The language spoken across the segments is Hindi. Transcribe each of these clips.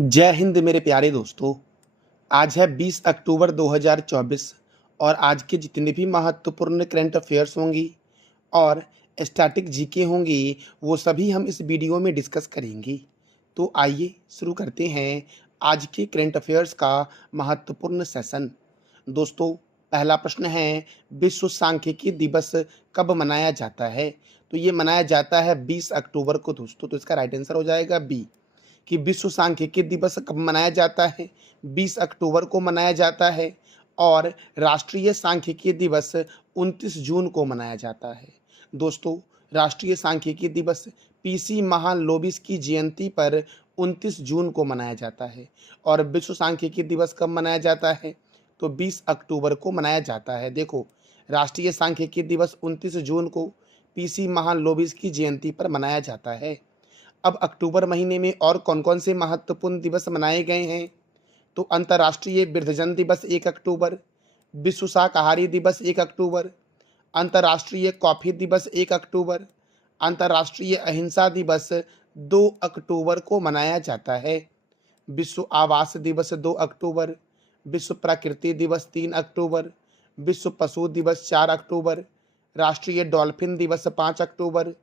जय हिंद मेरे प्यारे दोस्तों। आज है 20 अक्टूबर 2024 और आज के जितने भी महत्वपूर्ण करंट अफेयर्स होंगी और स्टैटिक जीके होंगी वो सभी हम इस वीडियो में डिस्कस करेंगे। तो आइए शुरू करते हैं आज के करंट अफेयर्स का महत्वपूर्ण सेशन। दोस्तों, पहला प्रश्न है, विश्व सांख्यिकी दिवस कब मनाया जाता है? तो ये मनाया जाता है 20 अक्टूबर को दोस्तों। तो इसका राइट आंसर हो जाएगा बी, कि विश्व सांख्यिकी दिवस कब मनाया जाता है? 20 अक्टूबर को मनाया जाता है। और राष्ट्रीय सांख्यिकी दिवस 29 जून को मनाया जाता है। दोस्तों, राष्ट्रीय सांख्यिकी दिवस पीसी महालनोबिस की जयंती पर 29 जून को मनाया जाता है। और विश्व सांख्यिकी दिवस कब मनाया जाता है? तो 20 अक्टूबर को मनाया जाता है। देखो, राष्ट्रीय सांख्यिकी दिवस 29 जून को पीसी महालनोबिस की जयंती पर मनाया जाता है। अब अक्टूबर महीने में और कौन-कौन से महत्वपूर्ण दिवस मनाए गए हैं? तो अंतर्राष्ट्रीय वृद्धजन दिवस 1 अक्टूबर, विश्व शाकाहारी दिवस 1 अक्टूबर, अंतर्राष्ट्रीय कॉफ़ी दिवस 1 अक्टूबर, अंतर्राष्ट्रीय अहिंसा दिवस 2 अक्टूबर को मनाया जाता है, विश्व आवास दिवस 2 अक्टूबर, विश्व प्रकृति दिवस 3 अक्टूबर, विश्व पशु दिवस 4 अक्टूबर, राष्ट्रीय डॉल्फिन दिवस 5 अक्टूबर,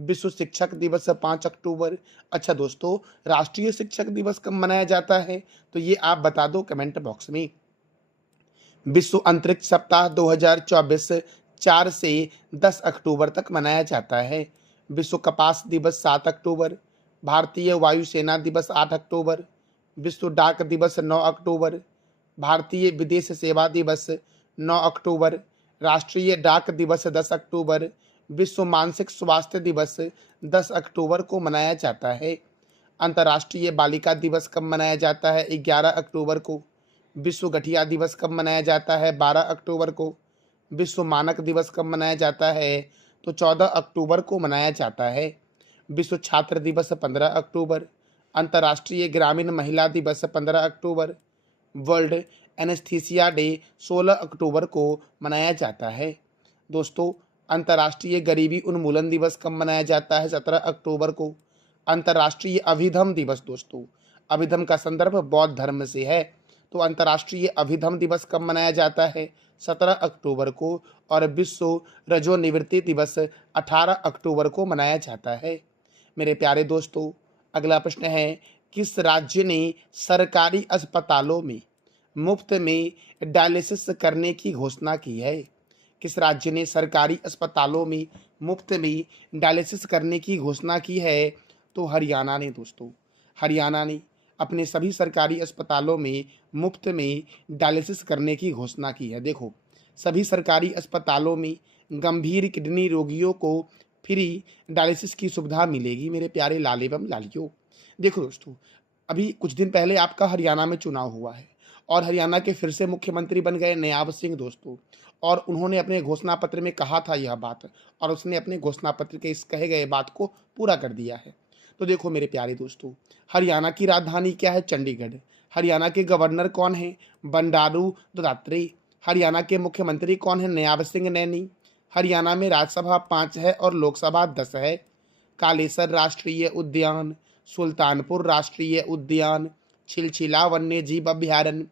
विश्व शिक्षक दिवस 5 अक्टूबर। अच्छा दोस्तों, राष्ट्रीय शिक्षक दिवस कब मनाया जाता है? तो ये आप बता दो कमेंट बॉक्स में। विश्व अंतरिक्ष सप्ताह 2024 4 से 10 अक्टूबर तक मनाया जाता है। विश्व कपास दिवस 7 अक्टूबर, भारतीय वायुसेना दिवस 8 अक्टूबर, विश्व डाक दिवस 9 अक्टूबर, भारतीय विदेश सेवा दिवस 9 अक्टूबर, राष्ट्रीय डाक दिवस 10 अक्टूबर, विश्व मानसिक स्वास्थ्य दिवस 10 अक्टूबर को मनाया जाता है। अंतर्राष्ट्रीय बालिका दिवस कब मनाया जाता है? 11 अक्टूबर को। विश्व गठिया दिवस कब मनाया जाता है? 12 अक्टूबर को। विश्व मानक दिवस कब मनाया जाता है? तो 14 अक्टूबर को मनाया जाता है। विश्व छात्र दिवस 15 अक्टूबर, अंतर्राष्ट्रीय ग्रामीण महिला दिवस 15 अक्टूबर, वर्ल्ड एनेस्थीसिया डे 16 अक्टूबर को मनाया जाता है। दोस्तों, अंतर्राष्ट्रीय गरीबी उन्मूलन दिवस कब मनाया जाता है? 17 अक्टूबर को। अंतर्राष्ट्रीय अभिधम दिवस, दोस्तों अभिधम का संदर्भ बौद्ध धर्म से है, तो अंतर्राष्ट्रीय अभिधम दिवस कब मनाया जाता है? 17 अक्टूबर को। और विश्व रजोनिवृत्ति दिवस 18 अक्टूबर को मनाया जाता है। मेरे प्यारे दोस्तों, अगला प्रश्न है, किस राज्य ने सरकारी अस्पतालों में मुफ्त में डायलिसिस करने की घोषणा की है? किस राज्य ने सरकारी अस्पतालों में मुफ्त में डायलिसिस करने की घोषणा की है? तो हरियाणा ने दोस्तों। हरियाणा ने अपने सभी सरकारी अस्पतालों में मुफ्त में डायलिसिस करने की घोषणा की है। देखो, सभी सरकारी अस्पतालों में गंभीर किडनी रोगियों को फ्री डायलिसिस की सुविधा मिलेगी मेरे प्यारे लाल एवं लालियों। देखो दोस्तों, अभी कुछ दिन पहले आपका हरियाणा में चुनाव हुआ है और हरियाणा के फिर से मुख्यमंत्री बन गए नयाब सिंह दोस्तों। और उन्होंने अपने घोषणा पत्र में कहा था यह बात, और उसने अपने घोषणा पत्र के इस कहे गए बात को पूरा कर दिया है। तो देखो मेरे प्यारे दोस्तों, हरियाणा की राजधानी क्या है? चंडीगढ़। हरियाणा के गवर्नर कौन है? बंडारू दत्तात्रेय। हरियाणा के मुख्यमंत्री कौन है? नयाब सिंह नैनी। हरियाणा में राज्यसभा 5 है और लोकसभा 10 है। कालेसर राष्ट्रीय उद्यान, सुल्तानपुर राष्ट्रीय उद्यान, छिलछिला वन्य जीव अभ्यारण्य,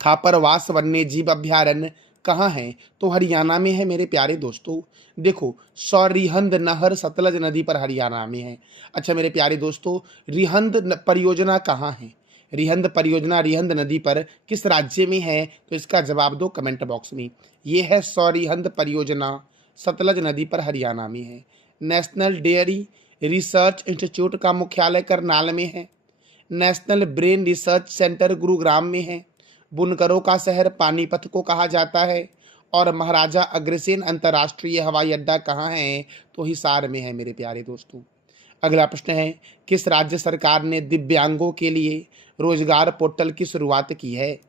खापरवास वन्य जीव अभ्यारण्य कहाँ है? तो हरियाणा में है मेरे प्यारे दोस्तों। देखो, सौरिहंद नहर सतलज नदी पर हरियाणा में है। अच्छा मेरे प्यारे दोस्तों, रिहंद परियोजना कहाँ है? रिहंद परियोजना रिहंद नदी पर किस राज्य में है? तो इसका जवाब दो कमेंट बॉक्स में। ये है सौरिहंद परियोजना, सतलज नदी पर हरियाणा में है। नेशनल डेयरी रिसर्च इंस्टीट्यूट का मुख्यालय करनाल में है। National brain research centre Gurugram में है। बुनकरों का शहर पानीपत को कहा जाता है। और महाराजा अग्रसेन अंतर्राष्ट्रीय हवाई अड्डा कहाँ है? तो हिसार में है मेरे प्यारे दोस्तों। अगला प्रश्न है, किस राज्य सरकार ने दिव्यांगों के लिए रोजगार पोर्टल की शुरुआत की है?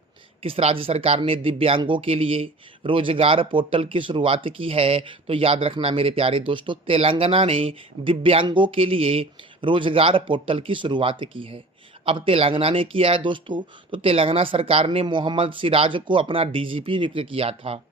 किस राज्य सरकार ने दिव्यांगों के लिए रोजगार पोर्टल की शुरुआत की है? तो याद रखना मेरे प्यारे दोस्तों, तेलंगाना ने दिव्यांगों के लिए रोजगार पोर्टल की शुरुआत की है। अब तेलंगाना ने किया है दोस्तों, तो तेलंगाना सरकार ने मोहम्मद सिराज को अपना डीजीपी नियुक्त किया था।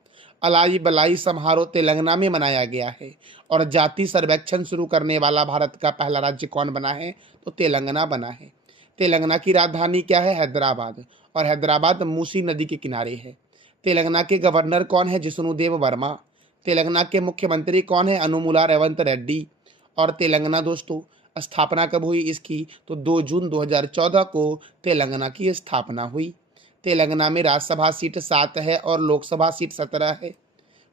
अलाई बलाई समारोह तेलंगाना में मनाया गया है। और जाति सर्वेक्षण शुरू करने वाला भारत का पहला राज्य कौन बना है? तो तेलंगाना बना है। तेलंगाना की राजधानी क्या है? हैदराबाद, और हैदराबाद मूसी नदी के किनारे है। तेलंगाना के गवर्नर कौन है? जिष्णुदेव वर्मा। तेलंगाना के मुख्यमंत्री कौन है? अनुमुला रेवंत रेड्डी। और तेलंगाना दोस्तों स्थापना कब हुई इसकी? तो 2 जून 2014 को तेलंगाना की स्थापना हुई। तेलंगाना में राज्यसभा सीट 7 है और लोकसभा सीट 17 है।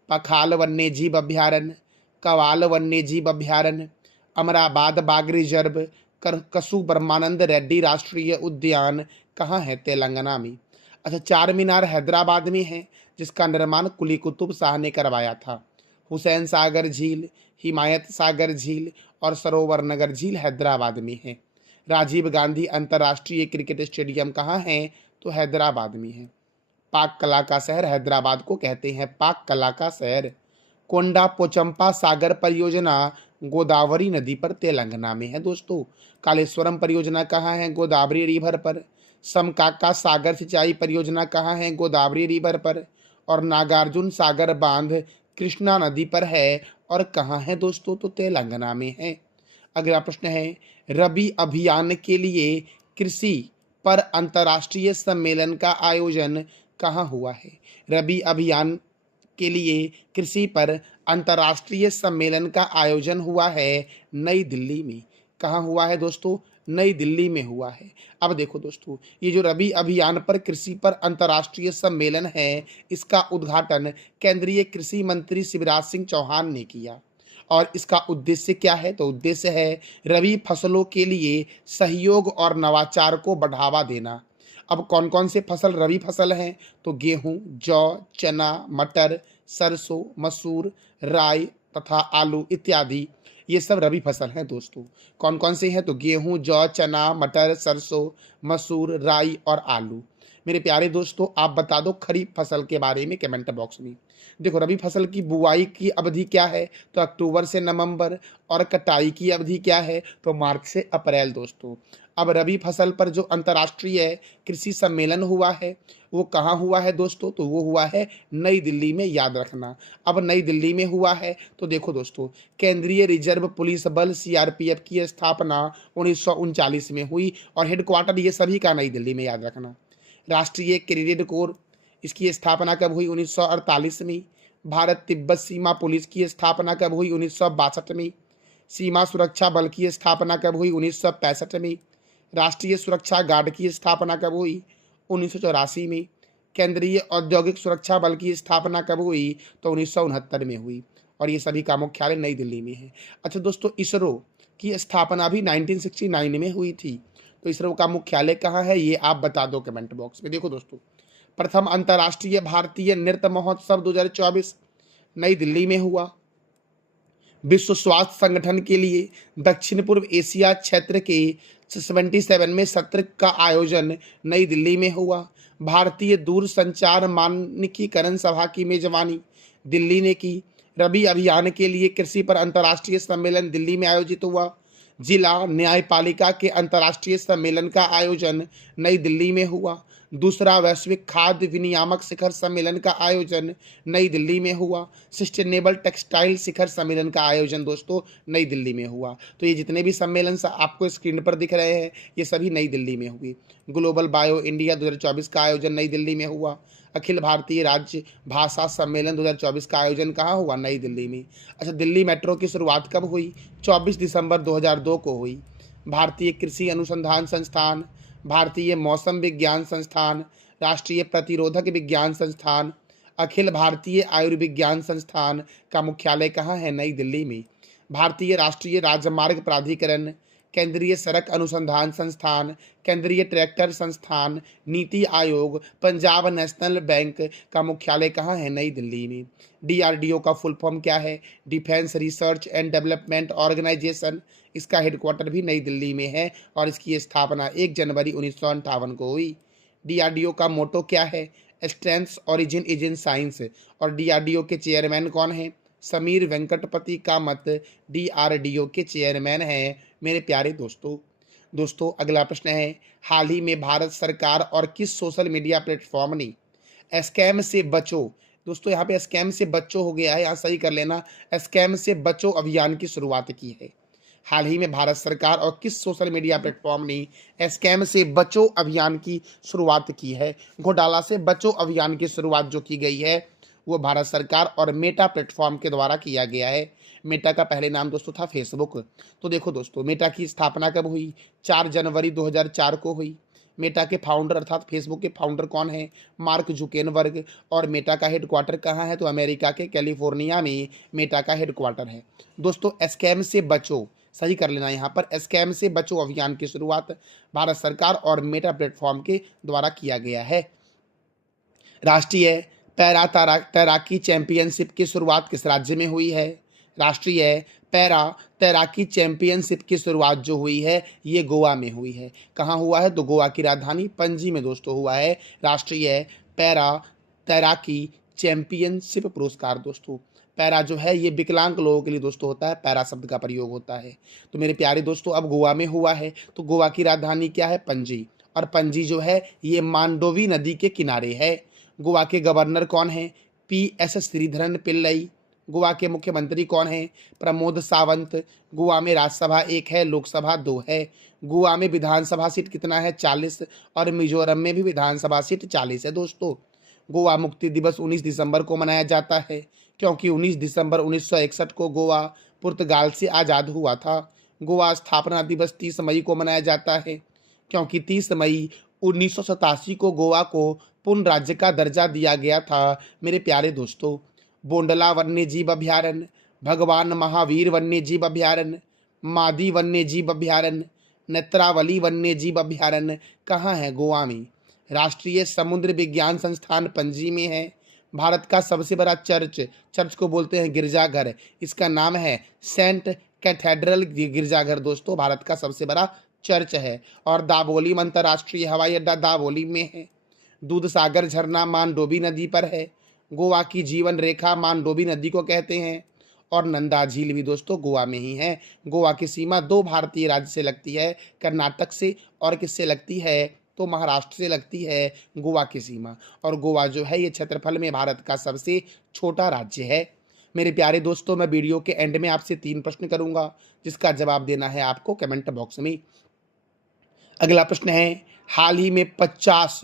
पखाल वन्यजीव अभयारण्य, कवाल वन्यजीव अभयारण्य, अमराबाद बाघ रिजर्व, कसु ब्रह्मानंद रेड्डी राष्ट्रीय उद्यान कहाँ है? तेलंगाना में। अच्छा, चार मीनार हैदराबाद में है, जिसका निर्माण कुली कुतुब शाह ने करवाया था। हुसैन सागर झील, हिमायत सागर झील और सरोवर नगर झील हैदराबाद में है। राजीव गांधी अंतर्राष्ट्रीय क्रिकेट स्टेडियम कहाँ है? तो हैदराबाद में है। पाक कला का शहर हैदराबाद को कहते हैं पाक कला का शहर। कोंडा पोचंपा सागर परियोजना गोदावरी नदी पर तेलंगाना में है दोस्तों। कालेश्वरम परियोजना कहाँ है? गोदावरी रिवर पर। समकाका सागर सिंचाई परियोजना कहाँ है? गोदावरी रिवर पर। और नागार्जुन सागर बांध कृष्णा नदी पर है और कहाँ है दोस्तों? तो तेलंगाना में है। अगला प्रश्न है, रबी अभियान के लिए कृषि पर अंतर्राष्ट्रीय सम्मेलन का आयोजन कहाँ हुआ है? रबी अभियान के लिए कृषि पर अंतर्राष्ट्रीय सम्मेलन का आयोजन हुआ है नई दिल्ली में। कहाँ हुआ है दोस्तों? नई दिल्ली में हुआ है। अब देखो दोस्तों, ये जो रबी अभियान पर कृषि पर अंतर्राष्ट्रीय सम्मेलन है, इसका उद्घाटन केंद्रीय कृषि मंत्री शिवराज सिंह चौहान ने किया। और इसका उद्देश्य क्या है? तो उद्देश्य है रबी फसलों के लिए सहयोग और नवाचार को बढ़ावा देना। अब कौन कौन से फसल रबी फसल हैं? तो गेहूं, जौ, चना, मटर, सरसों, मसूर, राई तथा आलू इत्यादि, ये सब रबी फसल हैं दोस्तों। कौन कौन से हैं? तो गेहूं, जौ, चना, मटर, सरसों, मसूर, राई और आलू। मेरे प्यारे दोस्तों, आप बता दो खरीफ फसल के बारे में कमेंट बॉक्स में। देखो, रबी फसल की बुआई की अवधि क्या है? तो अक्टूबर से नवंबर। और कटाई की अवधि क्या है? तो मार्च से अप्रैल दोस्तों। अब रबी फसल पर जो अंतर्राष्ट्रीय कृषि सम्मेलन हुआ है, वो कहाँ हुआ है दोस्तों? तो वो हुआ है नई दिल्ली में, याद रखना। अब नई दिल्ली में हुआ है तो देखो दोस्तों, केंद्रीय रिजर्व पुलिस बल सीआरपीएफ की स्थापना 1939 में हुई और हेडक्वार्टर ये सभी का नई दिल्ली में, याद रखना। राष्ट्रीय क्रेडिट कोर, इसकी स्थापना कब हुई? 1948 में। भारत तिब्बत सीमा पुलिस की स्थापना कब हुई? 1962 में। सीमा सुरक्षा बल की स्थापना कब हुई? 1965 में। राष्ट्रीय सुरक्षा गार्ड की स्थापना कब हुई? 1984 में। केंद्रीय औद्योगिक सुरक्षा बल की स्थापना कब हुई? तो 1969 में हुई। और ये सभी का मुख्यालय नई दिल्ली में है। अच्छा दोस्तों, इसरो की स्थापना भी 1969 में हुई थी। तो इसरो का मुख्यालय कहाँ है, ये आप बता दो कमेंट बॉक्स में। देखो दोस्तों, प्रथम अंतर्राष्ट्रीय भारतीय नृत्य महोत्सव 2024 नई दिल्ली में हुआ। विश्व स्वास्थ्य संगठन के लिए दक्षिण पूर्व एशिया क्षेत्र के 77वें सत्र का आयोजन नई दिल्ली में हुआ। भारतीय दूरसंचार मानकीकरण सभा की मेजबानी दिल्ली ने की। रबी अभियान के लिए कृषि पर अंतर्राष्ट्रीय सम्मेलन दिल्ली में आयोजित हुआ। जिला न्यायपालिका के अंतर्राष्ट्रीय सम्मेलन का आयोजन नई दिल्ली में हुआ। दूसरा वैश्विक खाद्य विनियामक शिखर सम्मेलन का आयोजन नई दिल्ली में हुआ। सस्टेनेबल टेक्सटाइल शिखर सम्मेलन का आयोजन दोस्तों नई दिल्ली में हुआ। तो ये जितने भी सम्मेलन आपको स्क्रीन पर दिख रहे हैं, ये सभी नई दिल्ली में हुई। ग्लोबल बायो इंडिया 2024 का आयोजन नई दिल्ली में हुआ। अखिल भारतीय राज्य भाषा सम्मेलन 2024 का आयोजन कहाँ हुआ? नई दिल्ली में। अच्छा, दिल्ली मेट्रो की शुरुआत कब हुई? 24 दिसंबर 2002 को हुई। भारतीय कृषि अनुसंधान संस्थान, भारतीय मौसम विज्ञान संस्थान, राष्ट्रीय प्रतिरोधक विज्ञान संस्थान, अखिल भारतीय आयुर्विज्ञान संस्थान का मुख्यालय कहाँ है? नई दिल्ली में। भारतीय राष्ट्रीय राजमार्ग प्राधिकरण, केंद्रीय सड़क अनुसंधान संस्थान, केंद्रीय ट्रैक्टर संस्थान, नीति आयोग, पंजाब नेशनल बैंक का मुख्यालय कहाँ है? नई दिल्ली में। डीआरडीओ का फुल फॉर्म क्या है? Defence research and development organisation. इसका हेडक्वार्टर भी नई दिल्ली में है और इसकी स्थापना 1 जनवरी 1958 को हुई। डीआरडीओ का मोटो क्या है? Strengths origin is in science. और डीआरडीओ के चेयरमैन कौन है? समीर वेंकटपति कामत डीआरडीओ के चेयरमैन हैं मेरे प्यारे दोस्तों। अगला प्रश्न है, हाल ही में भारत सरकार और किस सोशल मीडिया प्लेटफॉर्म ने स्कैम से बचो, दोस्तों यहाँ पे स्कैम से बचो हो गया है, यहाँ सही कर लेना, स्कैम से बचो अभियान की शुरुआत की है। हाल ही में भारत सरकार और किस सोशल मीडिया प्लेटफॉर्म ने स्कैम से बचो अभियान की शुरुआत की है? घोटाला से बचो अभियान की शुरुआत जो की गई है वो भारत सरकार और मेटा प्लेटफॉर्म के द्वारा किया गया है। मेटा का पहले नाम दोस्तों था फेसबुक। तो देखो दोस्तों, मेटा की स्थापना कब हुई? 4 जनवरी 2004 को हुई। मेटा के फाउंडर अर्थात फेसबुक के फाउंडर कौन है? मार्क जुकेनबर्ग। और मेटा का हेडक्वार्टर कहाँ है? तो अमेरिका के कैलिफोर्निया में मेटा का हेडक्वार्टर है। दोस्तों, स्कैम से बचो, सही कर लेना यहाँ पर, स्कैम से बचो अभियान की शुरुआत भारत सरकार और मेटा प्लेटफॉर्म के द्वारा किया गया है। राष्ट्रीय पैरा तैराकी चैंपियनशिप की शुरुआत किस राज्य में हुई है? राष्ट्रीय पैरा तैराकी चैंपियनशिप की शुरुआत जो हुई है ये गोवा में हुई है। कहाँ हुआ है? तो गोवा की राजधानी पणजी में दोस्तों हुआ है राष्ट्रीय पैरा तैराकी चैंपियनशिप पुरस्कार। दोस्तों, पैरा जो है ये विकलांग लोगों के लिए दोस्तों होता है, पैरा शब्द का प्रयोग होता है। तो मेरे प्यारे दोस्तों, अब गोवा में हुआ है तो गोवा की राजधानी क्या है? पणजी। और पणजी जो है ये मांडोवी नदी के किनारे है। गोवा के गवर्नर कौन है? PS श्रीधरन पिल्लई। गोवा के मुख्यमंत्री कौन है? प्रमोद सावंत। गोवा में राज्यसभा 1 है, लोकसभा 2 है। गोवा में विधानसभा सीट कितना है? 40। और मिजोरम में भी विधानसभा सीट 40 है। दोस्तों, गोवा मुक्ति दिवस 19 दिसंबर को मनाया जाता है क्योंकि 19 दिसंबर 1961 को गोवा पुर्तगाल से आज़ाद हुआ था। गोवा स्थापना दिवस 30 मई को मनाया जाता है क्योंकि 30 मई 1987 को गोवा को पूर्ण राज्य का दर्जा दिया गया था। मेरे प्यारे दोस्तों, बोंडला वन्य जीव अभयारण्य, भगवान महावीर वन्य जीव अभयारण्य, मादी वन्य जीव अभयारण्य, नेत्रावली वन्य जीव अभयारण्य कहाँ है? गोवा में। राष्ट्रीय समुद्र विज्ञान संस्थान पणजी में है। भारत का सबसे बड़ा चर्च को बोलते हैं गिरजाघर, इसका नाम है सेंट कैथेड्रल गिरजाघर। दोस्तों, भारत का सबसे बड़ा चर्च है। और दाबोली अंतर्राष्ट्रीय हवाई अड्डा दाबोली में है। दूध सागर झरना मांडोवी नदी पर है। गोवा की जीवन रेखा मांडोवी नदी को कहते हैं। और नंदा झील भी दोस्तों गोवा में ही है। गोवा की सीमा 2 भारतीय राज्य से लगती है, कर्नाटक से, और किससे लगती है? तो महाराष्ट्र से लगती है गोवा की सीमा। और गोवा जो है ये क्षेत्रफल में भारत का सबसे छोटा राज्य है। मेरे प्यारे दोस्तों, मैं वीडियो के एंड में आपसे 3 प्रश्न करूंगा जिसका जवाब देना है आपको कमेंट बॉक्स में। अगला प्रश्न है, हाल ही में 50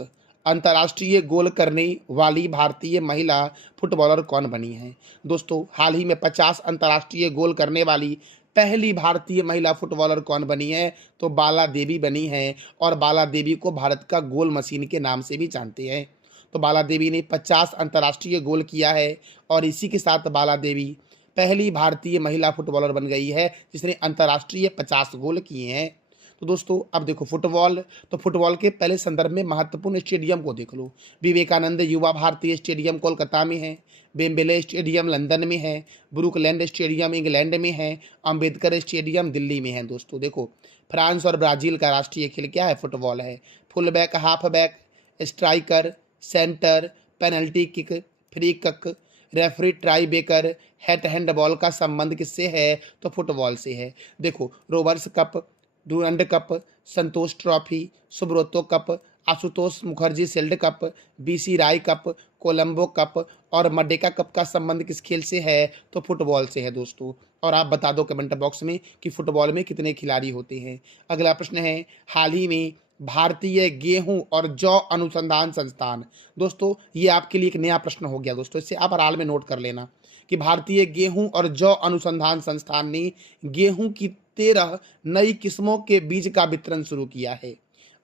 अंतर्राष्ट्रीय गोल करने वाली भारतीय महिला फुटबॉलर कौन बनी है? दोस्तों, हाल ही में 50 अंतर्राष्ट्रीय गोल करने वाली पहली भारतीय महिला फुटबॉलर कौन बनी है? तो बाला देवी बनी है। और बाला देवी को भारत का गोल मशीन के नाम से भी जानते हैं। तो बाला देवी ने 50 अंतर्राष्ट्रीय गोल किया है और इसी के साथ बाला देवी पहली भारतीय महिला फुटबॉलर बन गई है जिसने अंतर्राष्ट्रीय 50 गोल किए हैं। तो दोस्तों, अब देखो फुटबॉल, तो फुटबॉल के पहले संदर्भ में महत्वपूर्ण स्टेडियम को देख लो। विवेकानंद युवा भारतीय स्टेडियम कोलकाता में है। बेम्बले स्टेडियम लंदन में है। ब्रुकलैंड स्टेडियम इंग्लैंड में है। अंबेडकर स्टेडियम दिल्ली में है। दोस्तों देखो, फ्रांस और ब्राजील का राष्ट्रीय खेल क्या है? फुटबॉल है। Full back, half back, striker, centre, penalty kick, free kick, referee, tie breaker, head handball का संबंध किससे है? तो फुटबॉल से है। देखो, Rovers cup, Durand cup, Santosh trophy, Subroto cup, Ashutosh Mukherjee shield cup, BC Roy cup, Colombo cup और मडेका कप का संबंध किस खेल से है? तो फुटबॉल से है दोस्तों। और आप बता दो कमेंट बॉक्स में कि फुटबॉल में कितने खिलाड़ी होते हैं। अगला प्रश्न है, हाल ही में भारतीय गेहूं और जौ अनुसंधान संस्थान। दोस्तों, ये आपके लिए एक नया प्रश्न हो गया दोस्तों, इससे आप आराम में नोट कर लेना कि भारतीय गेहूं और जौ अनुसंधान संस्थान ने गेहूं की 13 नई किस्मों के बीज का वितरण शुरू किया है।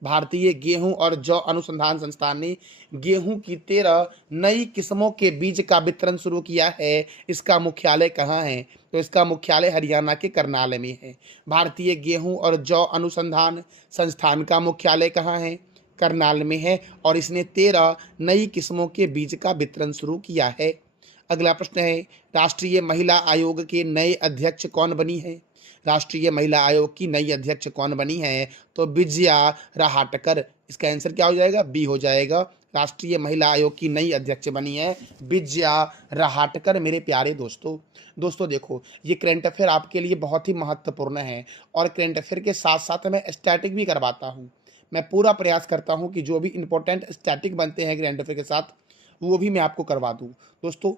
भारतीय गेहूं और जौ अनुसंधान संस्थान ने गेहूं की 13 नई किस्मों के बीज का वितरण शुरू किया है। इसका मुख्यालय कहाँ है? तो इसका मुख्यालय हरियाणा के करनाल में है। भारतीय गेहूं और जौ अनुसंधान संस्थान का मुख्यालय कहाँ है? करनाल में है। और इसने 13 नई किस्मों के बीज का वितरण शुरू किया है। अगला प्रश्न है, राष्ट्रीय महिला आयोग के नए अध्यक्ष कौन बनी है? राष्ट्रीय महिला आयोग की नई अध्यक्ष कौन बनी है? तो विजया रहाटकर। इसका आंसर क्या हो जाएगा? बी हो जाएगा। राष्ट्रीय महिला आयोग की नई अध्यक्ष बनी है विजया रहाटकर। मेरे प्यारे दोस्तों देखो, ये करंट अफेयर आपके लिए बहुत ही महत्वपूर्ण है और करंट अफेयर के साथ साथ मैं स्टैटिक भी करवाता हूँ। मैं पूरा प्रयास करता हूँ कि जो भी इंपॉर्टेंट स्टैटिक बनते हैं करंट अफेयर के साथ वो भी मैं आपको करवा दूँ। दोस्तों,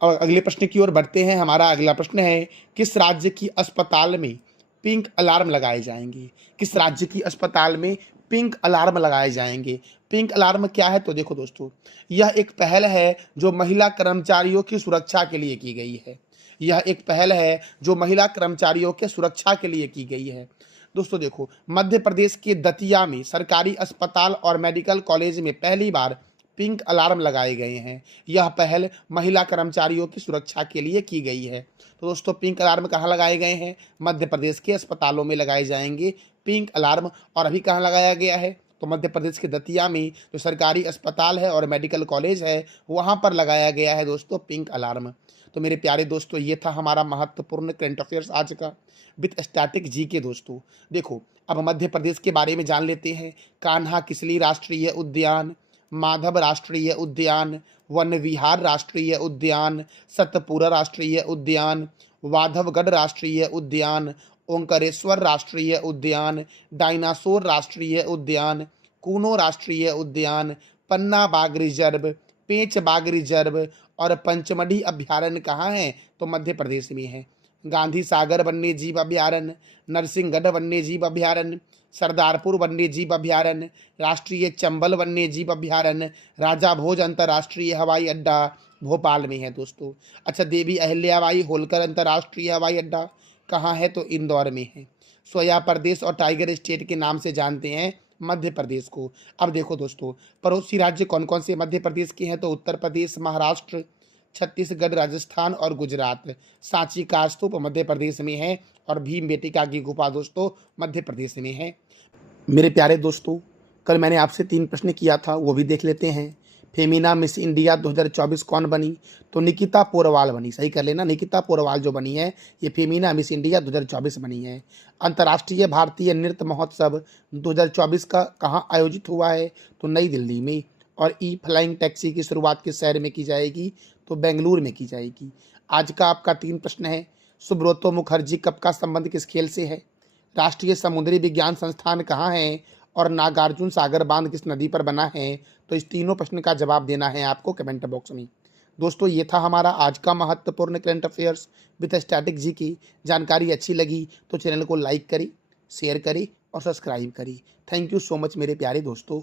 और अगले प्रश्न की ओर बढ़ते हैं। हमारा अगला प्रश्न है, किस राज्य की अस्पताल में पिंक अलार्म लगाए जाएंगे? किस राज्य की अस्पताल में पिंक अलार्म लगाए जाएंगे? पिंक अलार्म क्या है? तो देखो दोस्तों, यह एक पहल है जो महिला कर्मचारियों की सुरक्षा के लिए की गई है। यह एक पहल है जो महिला कर्मचारियों के सुरक्षा के लिए की गई है। दोस्तों देखो, मध्य प्रदेश के दतिया में सरकारी अस्पताल और मेडिकल कॉलेज में पहली बार पिंक अलार्म लगाए गए हैं। यह पहल महिला कर्मचारियों की सुरक्षा के लिए की गई है। तो दोस्तों, पिंक अलार्म कहाँ लगाए गए हैं? मध्य प्रदेश के अस्पतालों में लगाए जाएंगे पिंक अलार्म। और अभी कहाँ लगाया गया है? तो मध्य प्रदेश के दतिया में जो सरकारी अस्पताल है और मेडिकल कॉलेज है, वहाँ पर लगाया गया है दोस्तों पिंक अलार्म। तो मेरे प्यारे दोस्तों, ये था हमारा महत्वपूर्ण करंट अफेयर्स आज का विथ स्टैटिक जी के। दोस्तों देखो, अब मध्य प्रदेश के बारे में जान लेते हैं। कान्हा किसली राष्ट्रीय उद्यान, माधव राष्ट्रीय उद्यान, वन विहार राष्ट्रीय उद्यान, सतपुरा राष्ट्रीय उद्यान, वाधवगढ़ राष्ट्रीय उद्यान, ओंकारेश्वर राष्ट्रीय उद्यान, डायनासोर राष्ट्रीय उद्यान, कूनो राष्ट्रीय उद्यान, पन्ना बाघ रिजर्व, पेंच बाघ रिजर्व और पंचमढ़ी अभ्यारण्य कहाँ है? तो मध्य प्रदेश में है। गांधी सागर वन्य जीव अभ्यारण्य, नरसिंहगढ़ वन्य जीव अभ्यारण्य, सरदारपुर वन्य जीव अभ्यारण्य, राष्ट्रीय चंबल वन्य जीव अभ्यारण्य, राजा भोज अंतर्राष्ट्रीय हवाई अड्डा भोपाल में है दोस्तों। अच्छा, देवी अहिल्याबाई होलकर अंतर्राष्ट्रीय हवाई अड्डा कहाँ है? तो इंदौर में है। सोया प्रदेश और टाइगर स्टेट के नाम से जानते हैं मध्य प्रदेश को। अब देखो दोस्तों, पड़ोसी राज्य कौन कौन से मध्य प्रदेश के हैं? तो उत्तर प्रदेश, महाराष्ट्र, छत्तीसगढ़, राजस्थान और गुजरात। सांची का स्तूप मध्य प्रदेश में है और भीमबेटका की गुफा दोस्तों मध्य प्रदेश में है। मेरे प्यारे दोस्तों, कल मैंने आपसे 3 प्रश्न किया था, वो भी देख लेते हैं। फेमिना मिस इंडिया 2024 कौन बनी? तो निकिता पोरवाल बनी। सही कर लेना, निकिता पोरवाल जो बनी है ये फेमिना मिस इंडिया 2024 बनी है। अंतर्राष्ट्रीय भारतीय नृत्य महोत्सव 2024 का कहाँ आयोजित हुआ है? तो नई दिल्ली में। और ई फ्लाइंग टैक्सी की शुरुआत किस शहर में की जाएगी? तो बेंगलुरु में की जाएगी। आज का आपका 3 प्रश्न है, सुब्रतो मुखर्जी कप का संबंध किस खेल से है? राष्ट्रीय समुद्री विज्ञान संस्थान कहाँ है? और नागार्जुन सागर बांध किस नदी पर बना है? तो इस तीनों प्रश्न का जवाब देना है आपको कमेंट बॉक्स में। दोस्तों, ये था हमारा आज का महत्वपूर्ण current affairs with static G की। जानकारी अच्छी लगी तो चैनल को लाइक करें, शेयर करें और सब्सक्राइब करें। थैंक यू सो मच मेरे प्यारे दोस्तों।